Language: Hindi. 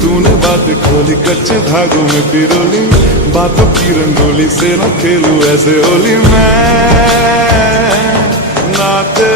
तूने बात खोली कच्चे धागों में पिरोली, बातों की रंगोली से न खेलूं ऐसे होली मैं, ना तेरे